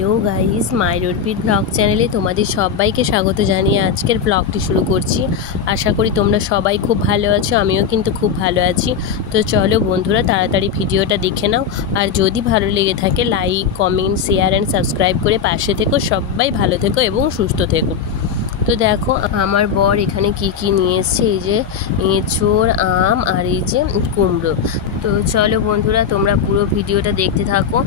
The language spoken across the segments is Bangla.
হ্যালো গাইস, মাই রুরপিট ব্লগ চ্যানেলে তোমাদের সবাইকে স্বাগত জানিয়ে আজকের ব্লগটি শুরু করছি। আশা করি তোমরা সবাই খুব ভালো আছো, আমিও কিন্তু খুব ভালো আছি। তো চলো বন্ধুরা, তাড়াতাড়ি ভিডিওটা দেখে নাও। আর যদি ভালো লেগে থাকে like, comment, share and subscribe করে পাশে থেকো। সবাই ভালো থেকো এবং সুস্থ থেকো। তো দেখো আমার বর এখানে কি নিয়ে এসছে, এই যে এঁচোড়, আম আর এই যে কুমড়ো। তো চলো বন্ধুরা, তোমরা পুরো ভিডিওটা দেখতে থাকো।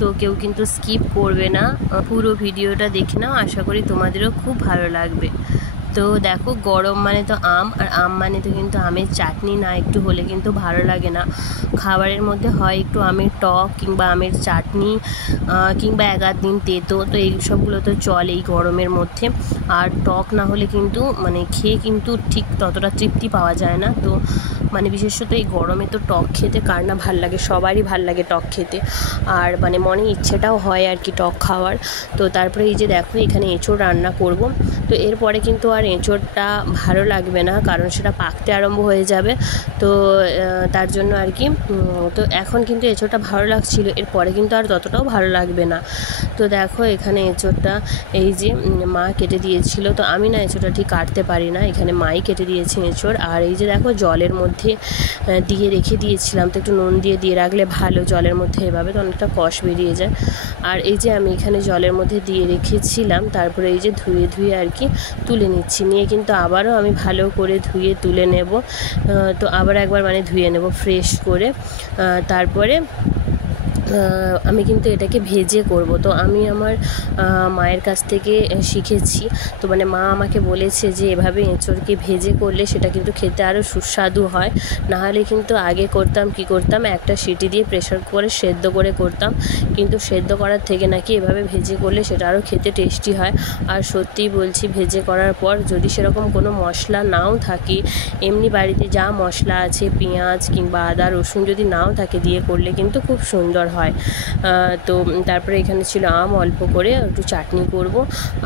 তো কেউ কিন্তু স্কিপ করবে না, পুরো ভিডিওটা দেখে নাও। আশা করি তোমাদেরও খুব ভালো লাগবে। তো দেখো, গরম মানে তো আম, আর আম মানে তো কিন্তু আমের চাটনি না একটু হলে কিন্তু ভালো লাগে না। খাবারের মধ্যে হয় একটু আমের টক কিংবা আমের চাটনি, কিংবা এক আধ দিন তেতো। তো এই সবগুলো তো চলে এই গরমের মধ্যে। আর টক না হলে কিন্তু মানে খেয়ে কিন্তু ঠিক ততটা তৃপ্তি পাওয়া যায় না। তো মানে বিশেষত এই গরমে তো টক খেতে কার না ভাল লাগে, সবারই ভাল লাগে টক খেতে। আর মানে মনে ইচ্ছেটাও হয় আর কি টক খাওয়ার। তো তারপরে এই যে দেখো, এখানে এঁচোড় রান্না করব। তো এরপরে কিন্তু আর এঁচোড়টা ভালো লাগবে না, কারণ সেটা পাকতে আরম্ভ হয়ে যাবে। তো তার জন্য আর কি, তো এখন কিন্তু এঁচোড়টা ভালো লাগছিল, এরপরে কিন্তু আর ততটাও ভালো লাগবে না। তো দেখো এখানে এঁচোড়টা এই যে মা কেটে দিয়েছিল। তো আমি না এঁচোড়টা ঠিক কাটতে পারি না, এখানে মাই কেটে দিয়েছে এঁচোড়। আর এই যে দেখো, জলের মধ্যে দিয়ে রেখে দিয়েছিলাম। তো একটু নুন দিয়ে রাখলে ভালো, জলের মধ্যে এভাবে তো অনেকটা কষ বেরিয়ে যায়। আর এই যে আমি এখানে জলের মধ্যে দিয়ে রেখেছিলাম, তারপরে এই যে ধুয়ে আর কি তুলে নিচ্ছি। নিয়ে কিন্তু আবারও আমি ভালো করে ধুয়ে তুলে নেব। তো আবার একবার মানে ধুয়ে নেব ফ্রেশ করে। তারপরে আমি কিন্তু এটাকে ভেজে করব। তো আমি আমার মায়ের কাছ থেকে শিখেছি। তো মানে মা আমাকে বলেছে যে এভাবে এঁচোড়কে ভেজে করলে সেটা কিন্তু খেতে আরও সুস্বাদু হয়। নাহলে কিন্তু আগে কি করতাম, একটা সিটি দিয়ে প্রেশার করে সেদ্ধ করে করতাম। কিন্তু সেদ্ধ করার থেকে নাকি এভাবে ভেজে করলে সেটা আরও খেতে টেস্টি হয়। আর সত্যিই বলছি, ভেজে করার পর যদি সেরকম কোনো মশলা নাও থাকে, এমনি বাড়িতে যা মশলা আছে, পেঁয়াজ কিংবা আদা রসুন যদি নাও থাকে, দিয়ে করলে কিন্তু খুব সুন্দর হয়। তো তারপরে এখানে ছিল আম, অল্প করে একটু চাটনি করব।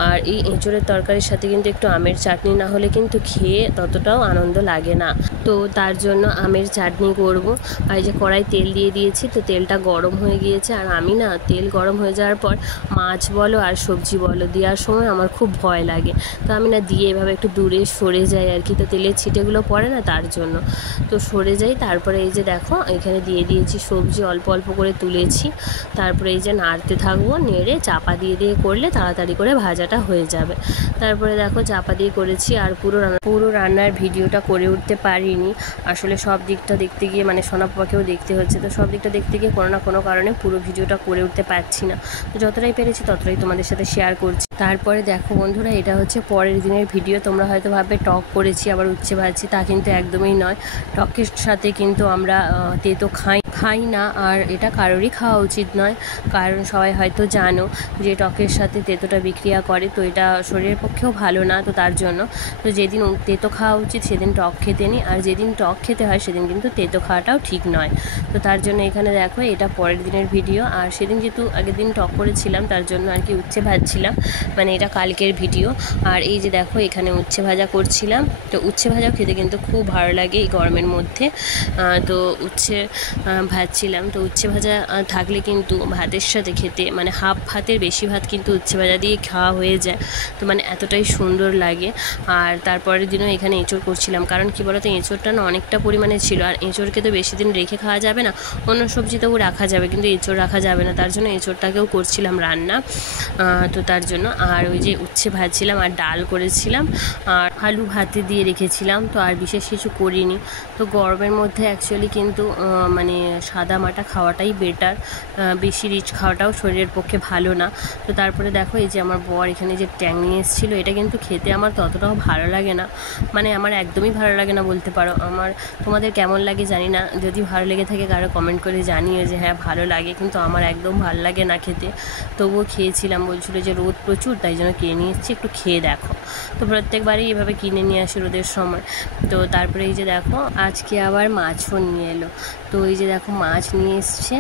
আর এই এঁচোড়ের তরকারির সাথে কিন্তু একটু আমের চাটনি না হলে কিন্তু খেয়ে ততটাও আনন্দ লাগে না। তো তার জন্য আমের চাটনি করব। আর এই যে কড়াই তেল দিয়ে দিয়েছি, তো তেলটা গরম হয়ে গিয়েছে। আর আমি না তেল গরম হয়ে যাওয়ার পর মাছ বলো আর সবজি বলো দেওয়ার সময় আমার খুব ভয় লাগে। তো আমি না দিয়ে এভাবে একটু দূরে সরে যাই আর কি। তো তেলের ছিটেগুলো পড়ে না, তার জন্য তো সরে যাই। তারপরে এই যে দেখো, এখানে দিয়ে দিয়েছি সবজি, অল্প অল্প করে তুলেছি। তারপরে এই যে নাড়তে থাকবো, নেড়ে চাপা দিয়ে করলে তাড়াতাড়ি করে ভাজাটা হয়ে যাবে। তারপরে দেখো চাপা দিয়ে করেছি। আর পুরো রান্নার ভিডিওটা করে উঠতে পারিনি আসলে। সব দিকটা দেখতে গিয়ে মানে সোনাপাকেও দেখতে হচ্ছে, তো সব দিকটা দেখতে গিয়ে কোনো না কোনো কারণে পুরো ভিডিওটা করে উঠতে পারছি না। তো যতটাই পেরেছি ততটাই তোমাদের সাথে শেয়ার করছি। তারপরে দেখো বন্ধুরা, এটা হচ্ছে পরের দিনের ভিডিও। তোমরা হয়তো ভাববে টক করেছি আবার উচ্ছে ভাজছি, তা কিন্তু একদমই নয়। টকের সাথে কিন্তু আমরা তেতো খাই না, আর এটা কারোরই খাওয়া উচিত নয়। কারণ সবাই হয়তো জানো যে টকের সাথে তেতোটা বিক্রিয়া করে, তো এটা শরীরের পক্ষেও ভালো না। তো তার জন্য তো যেদিন তেতো খাওয়া উচিত সেদিন টক খেতে নেই, আর যেদিন টক খেতে হয় সেদিন কিন্তু তেতো খাওয়াটাও ঠিক নয়। তো তার জন্য এখানে দেখো, এটা পরের দিনের ভিডিও। আর সেদিন যেহেতু আগের দিন টক করেছিলাম, তার জন্য আর কি উচ্ছে ভাজছিলাম, মানে এটা কালকের ভিডিও। আর এই যে দেখো, এখানে উচ্ছে ভাজা করছিলাম। তো উচ্ছে ভাজাও খেতে কিন্তু খুব ভালো লাগে এই গরমের মধ্যে। তো উচ্ছে ভাজছিলাম। তো উচ্ছে ভাজা থাকলে কিন্তু ভাতের সাথে খেতে মানে হাফ ভাতের বেশি ভাত কিন্তু উচ্ছে ভাজা দিয়ে খাওয়া হয়ে যায়। তো মানে এতটাই সুন্দর লাগে। আর তারপরের দিনও এখানে এঁচোড় করছিলাম, কারণ কি বলতো, এঁচোড়টা না অনেকটা পরিমাণে ছিল। আর এঁচোড়কে তো বেশি দিন রেখে খাওয়া যাবে না, অন্য সবজিতেও রাখা যাবে কিন্তু এঁচোড় রাখা যাবে না, তার জন্য এঁচোড়টাকেও করছিলাম রান্না। তো তার জন্য আর ওই যে উচ্ছে ভাজছিলাম আর ডাল করেছিলাম, আর আলু ভাতে দিয়ে রেখেছিলাম। তো আর বিশেষ কিছু করিনি। তো গরমের মধ্যে অ্যাকচুয়ালি কিন্তু মানে সাদা মাটা খাওয়াটাই বেটার, বেশি রিচ খাওয়াটাও শরীরের পক্ষে ভালো না। তো তারপরে দেখো, এই যে আমার বর এখানে যে ট্যাং নিয়ে এসেছিলো, এটা কিন্তু খেতে আমার ততটাও ভালো লাগে না, মানে আমার একদমই ভালো লাগে না বলতে পারো। তোমাদের কেমন লাগে জানি না, যদি ভালো লেগে থাকে কারো কমেন্ট করে জানিয়ে যে হ্যাঁ ভালো লাগে, কিন্তু আমার একদম ভালো লাগে না খেতে। তবুও খেয়েছিলাম, বলছিল যে রোদ প্রচুর, তাই জন্য কিনে নিয়ে এসেছি, একটু খেয়ে দেখো। তো প্রত্যেকবারই এভাবে কিনে নিয়ে আসি রোদের সময়। তো তারপরে এই যে দেখো, আজকে আবার মাছও নিয়ে এলো। তো এই যে দেখো, মাছ নিয়ে এসছে।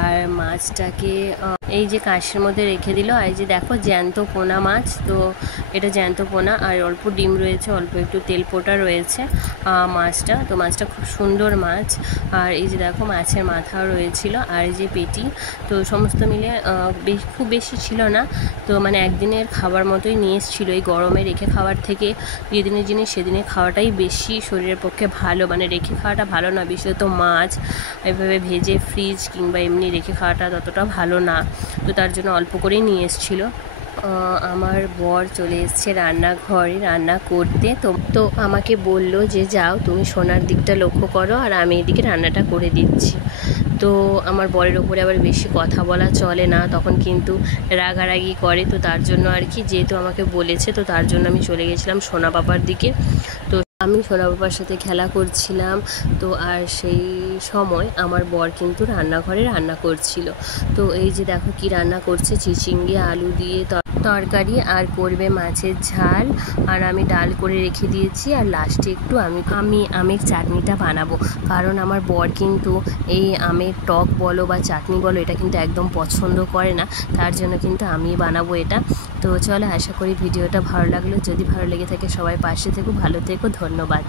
আর মাছটাকে এই যে কাঁচের মধ্যে রেখে দিল। আর এই যে দেখো জ্যান্ত পোনা মাছ, তো এটা জ্যান্ত পোনা আর অল্প ডিম রয়েছে, অল্প একটু তেল পোটা রয়েছে মাছটা। তো মাছটা খুব সুন্দর মাছ। আর এই যে দেখো মাছের মাথাও রয়েছিল আর এই যে পেটি। তো সমস্ত মিলে খুব বেশি ছিল না, তো মানে একদিনের খাবার মতোই নিয়ে এসেছিলো। এই গরমে রেখে খাওয়ার থেকে যেদিনের জিনিস সেদিনে খাওয়াটাই বেশি শরীরের পক্ষে ভালো, মানে রেখে খাওয়াটা ভালো না, বিশেষত মাছ এভাবে ভেজে ফ্রিজ কিংবা এমনি রেখে খাওয়াটা ততটা ভালো না। তো তার জন্য অল্প করেই নিয়ে এসেছিলো। আমার বর চলে এসছে রান্নাঘরে রান্না করতে। তো আমাকে বলল যে যাও তুমি সোনার দিকটা লক্ষ্য করো আর আমি এদিকে রান্নাটা করে দিচ্ছি। তো আমার বরের ওপরে আবার বেশি কথা বলা চলে না, তখন কিন্তু রাগারাগি করে। তো তার জন্য আর কি, যেহেতু আমাকে বলেছে তো তার জন্য আমি চলে গেছিলাম সোনা বাবার দিকে। তো আমি সোনা বাবার সাথে খেলা করছিলাম। তো আর সেই সময় আমার বর কিন্তু রান্নাঘরে রান্না করছিল। তো এই যে দেখো কি রান্না করছে, চিচিঙ্গে আলু দিয়ে তরকারি আর করবে মাছের ঝাল। আর আমি ডাল করে রেখে দিয়েছি আর লাস্টে একটু আমি আমের চাটনিটা বানাবো, কারণ আমার বর কিন্তু এই আমের টক বলো বা চাটনি বলো এটা কিন্তু একদম পছন্দ করে না, তার জন্য কিন্তু আমি বানাবো এটা। তো চলো, আশা করি ভিডিওটা ভালো লাগলো। যদি ভালো লেগে থাকে সবাই পাশে থেকো, ভালো থেকো, ধন্যবাদ।